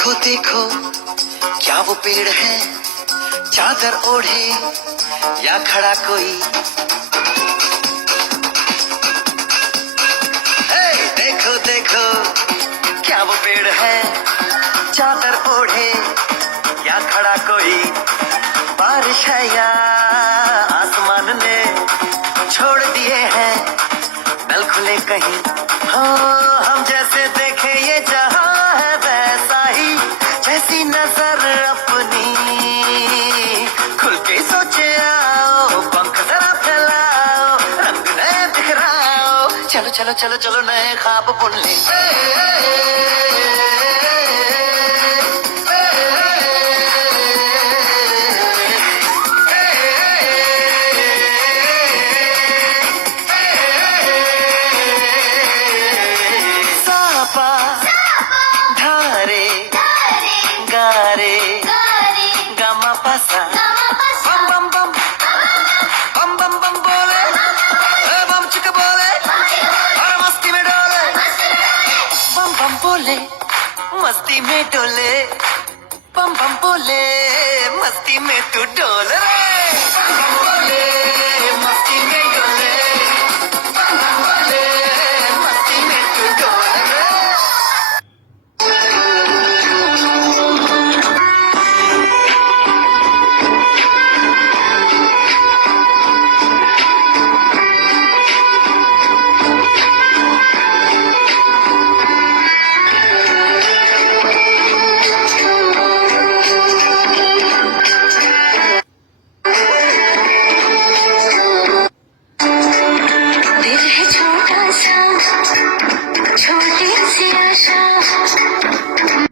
देखो देखो क्या वो पेड़ है, चादर ओढ़े या खड़ा कोई। हे देखो देखो क्या वो पेड़ है, चादर ओढ़े या खड़ा कोई। बारिश है या आसमान ने छोड़ दिए हैं नल खुले कहीं। हो हम जैसे देखे ये जहां है वैसा ही, जैसी नजर अपनी खुल के सोचे आओ, पंख जरा फैलाओ, रंग नए बिखराओ। चलो चलो चलो चलो नए ख्वाब बुन ले। धारे गारे गमा पसा बम बम बम बम बम बम बोले बम चिक बोले और मस्ती में डोले। बम बम बोले मस्ती में डोले, बम बम बोले मस्ती में तू डोले। बम बम बोले